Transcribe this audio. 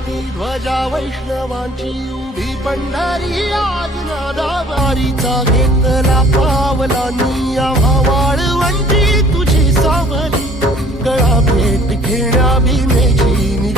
क्रांती ध्वजा वैष्णवांची उभी पंढरी आज नादावारीचा घेतला पावलांनी आम्हा वाळवंटी तुझी सावली गळा भेट घेण्या भीमेची